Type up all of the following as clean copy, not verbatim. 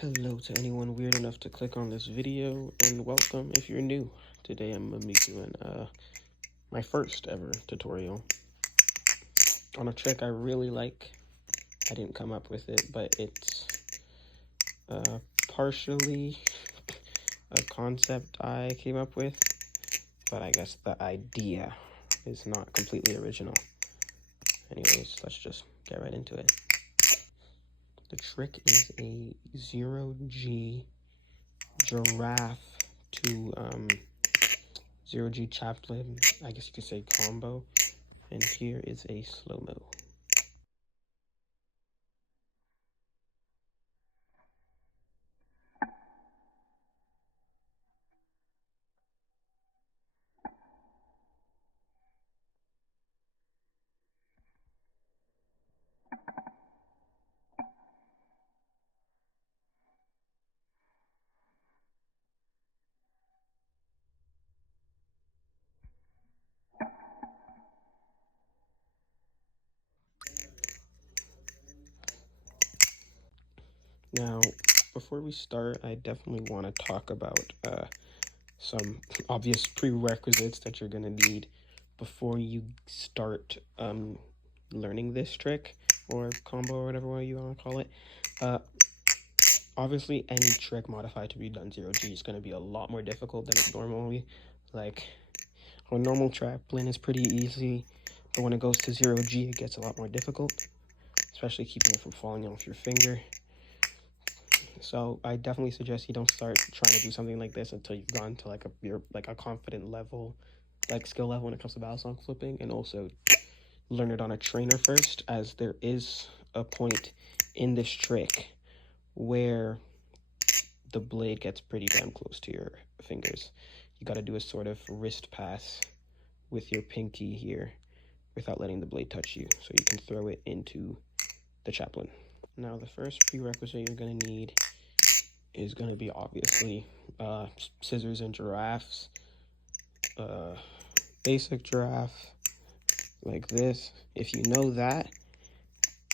Hello to anyone weird enough to click on this video, and welcome if you're new. Today I'm gonna be doing my first ever tutorial on a trick I really like. I didn't come up with it, but it's partially a concept I came up with, but I guess the idea is not completely original. Anyways, let's just get right into it. The trick is a 0G giraffe to 0G chaplain, I guess you could say combo, and here is a slow-mo. Now, before we start, I definitely want to talk about some obvious prerequisites that you're going to need before you start learning this trick or combo or whatever you want to call it. Obviously, any trick modified to be done 0G is going to be a lot more difficult than it normally. Like, a normal chaplain is pretty easy, but when it goes to 0G, it gets a lot more difficult, especially keeping it from falling off your finger. So I definitely suggest you don't start trying to do something like this until you've gone to like a confident level, like skill level when it comes to balisong flipping, and also learn it on a trainer first, as there is a point in this trick where the blade gets pretty damn close to your fingers. You got to do a sort of wrist pass with your pinky here without letting the blade touch you, so you can throw it into the chaplain. Now, the first prerequisite you're going to need is going to be obviously scissors and giraffes. Basic giraffe, like this. If you know that,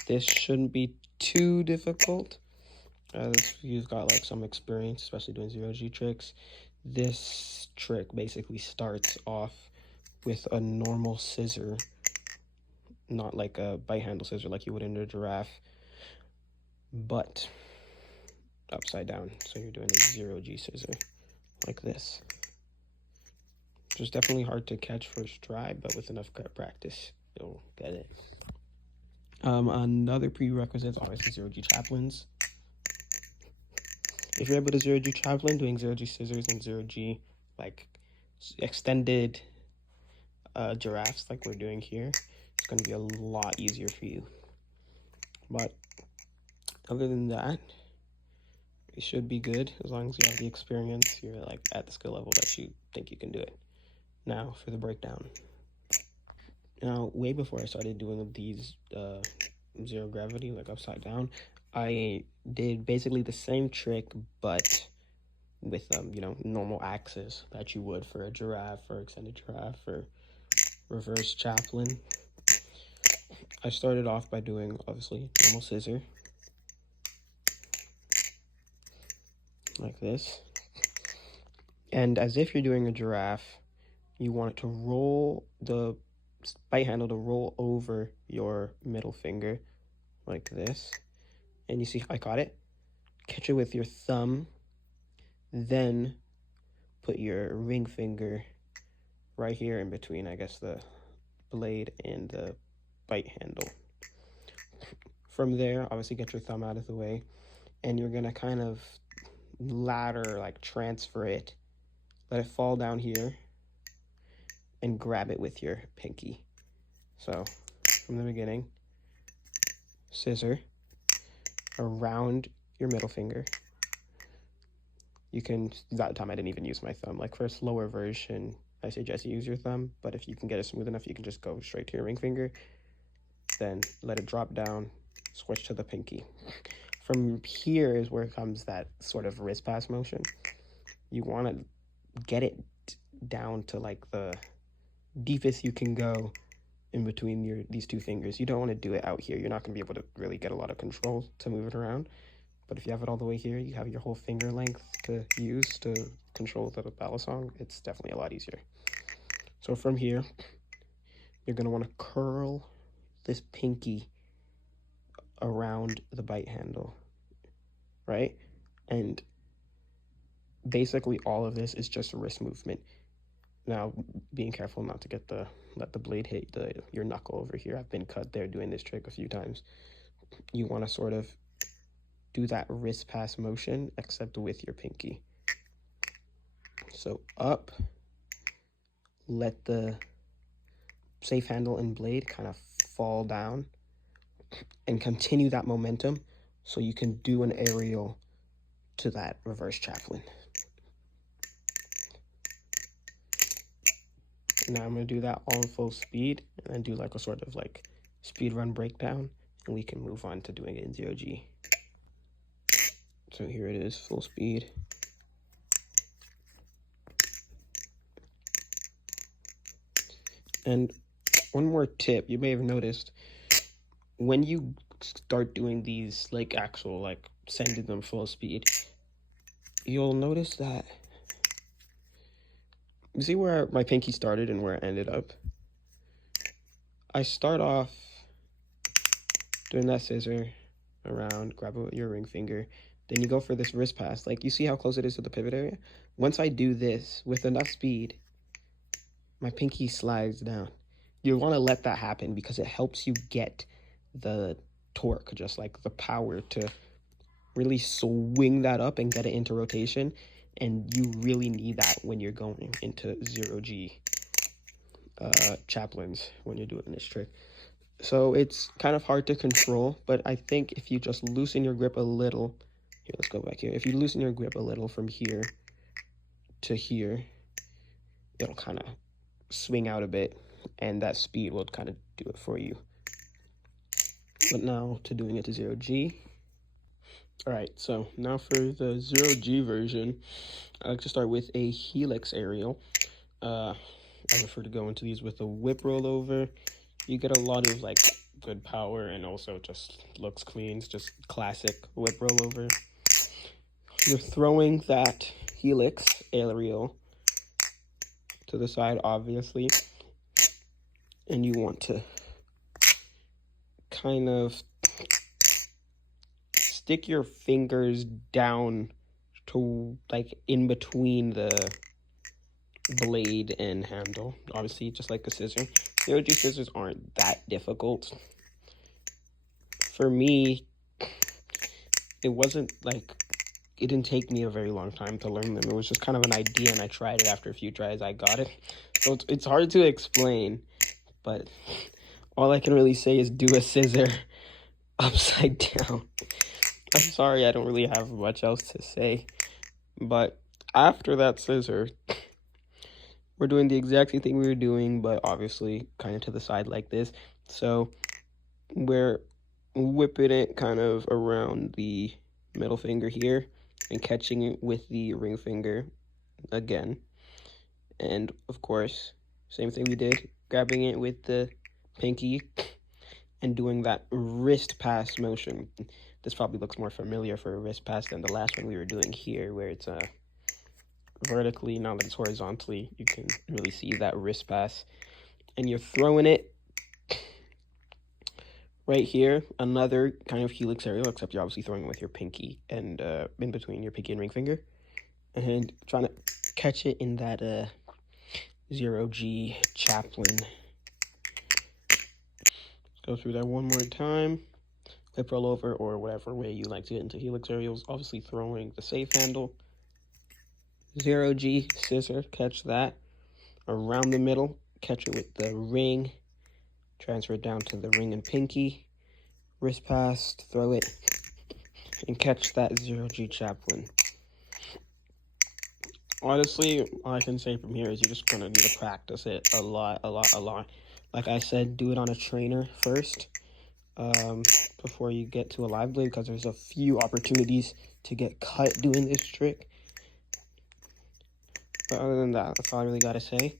this shouldn't be too difficult, as you've got like some experience, especially doing 0G tricks. This trick basically starts off with a normal scissor, not like a bite handle scissor like you would in a giraffe, but upside down. So you're doing a 0G scissor like this. It's definitely hard to catch first try, but with enough practice, you'll get it. Another prerequisite is obviously 0G chaplains. If you're able to 0G chaplain, doing 0G scissors and 0G like extended giraffes like we're doing here, it's going to be a lot easier for you. But other than that, it should be good as long as you have the experience. You're like at the skill level that you think you can do it. Now for the breakdown. Now, way before I started doing these zero gravity, like upside down, I did basically the same trick, but with normal axes that you would for a giraffe or extended giraffe or reverse chaplain. I started off by doing obviously normal scissor like this, and as if you're doing a giraffe, you want it to roll, the bite handle to roll over your middle finger like this, and you see I caught it. Catch it with your thumb, then put your ring finger right here in between, I guess, the blade and the bite handle. From there, obviously get your thumb out of the way, and you're gonna kind of ladder, like transfer it, let it fall down here, and grab it with your pinky. So from the beginning, scissor around your middle finger. You can, that time I didn't even use my thumb. Like for a slower version, I suggest you use your thumb, but if you can get it smooth enough, you can just go straight to your ring finger. Then let it drop down, switch to the pinky. From here is where comes that sort of wrist pass motion. You want to get it down to like the deepest you can go in between these two fingers. You don't want to do it out here. You're not going to be able to really get a lot of control to move it around. But if you have it all the way here, you have your whole finger length to use to control the balisong. It's definitely a lot easier. So from here, you're gonna want to curl this pinky around the bite handle, right? And basically all of this is just wrist movement. Now, being careful not to let the blade hit your knuckle over here. I've been cut there doing this trick a few times. You want to sort of do that wrist pass motion, except with your pinky. So up, let the safe handle and blade kind of fall down, and continue that momentum so you can do an aerial to that reverse chaplain. Now I'm going to do that all full speed and then do like a sort of like speed run breakdown, and we can move on to doing it in 0G. So here it is, full speed. And one more tip, you may have noticed, when you start doing these like actual like sending them full speed, you'll notice that, you see where my pinky started and where it ended up? I start off doing that scissor around, grab your ring finger, then you go for this wrist pass. Like, you see how close it is to the pivot area? Once I do this with enough speed, my pinky slides down. You want to let that happen because it helps you get the torque, just like the power to really swing that up and get it into rotation. And you really need that when you're going into 0G chaplains when you're doing this trick. So it's kind of hard to control, but I think if you just loosen your grip a little, here, let's go back here. If you loosen your grip a little from here to here, it'll kind of swing out a bit, and that speed will kind of do it for you. But now to doing it to 0G. All right, so now for the 0G version, I like to start with a helix aerial. I prefer to go into these with a whip rollover. You get a lot of like good power, and also just looks clean. It's just classic whip rollover. You're throwing that helix aerial to the side, obviously, and you want to kind of stick your fingers down to like in between the blade and handle, obviously, just like a scissor. 0G scissors aren't that difficult. For me, it wasn't like, it didn't take me a very long time to learn them. It was just kind of an idea, and I tried it. After a few tries, I got it. So it's hard to explain, but all I can really say is do a scissor upside down. I'm sorry, I don't really have much else to say. But after that scissor, we're doing the exact same thing we were doing, but obviously kind of to the side like this. So we're whipping it kind of around the middle finger here and catching it with the ring finger again. And of course, same thing we did, grabbing it with the pinky and doing that wrist pass motion. This probably looks more familiar for a wrist pass than the last one we were doing here, where it's vertically, now that it's horizontally, you can really see that wrist pass. And you're throwing it right here, another kind of helix aerial, except you're obviously throwing it with your pinky and in between your pinky and ring finger, and trying to catch it in that 0G chaplain. Go through that one more time. Whip roll over, or whatever way you like to get into helix aerials. Obviously throwing the safe handle. 0G scissor, catch that. Around the middle, catch it with the ring. Transfer it down to the ring and pinky. Wrist pass, throw it, and catch that 0G chaplain. Honestly, all I can say from here is you're just going to need to practice it a lot. Like I said, do it on a trainer first before you get to a live blade, because there's a few opportunities to get cut doing this trick. But other than that, that's all I really got to say.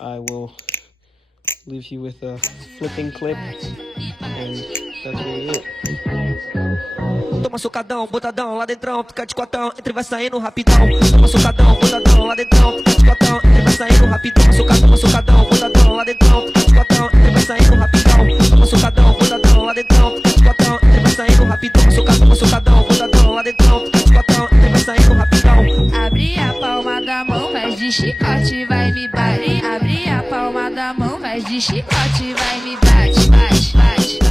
I will leave you with a flipping clip and That's really it. Toma socadão, botadão, lá dentrão, fica de cotão, entre vai saindo rapidão. Toma socadão, botadão, lá dentrão, fica de cotão, entre vai saindo rapidão. Toma socadão, botadão, lá dentrão, fica de cotão, entre vai saindo rapidão. Toma socadão, botadão, lá dentrão, fica de cotão, entre vai saindo rapidão. Toma socadão, botadão, lá dentrão, fica de cotão, entre vai saindo rapidão. Abre a palma da mão, faz de chicote, vai me bate. Abre a palma da mão, faz de chicote, vai me bate, bate, bate.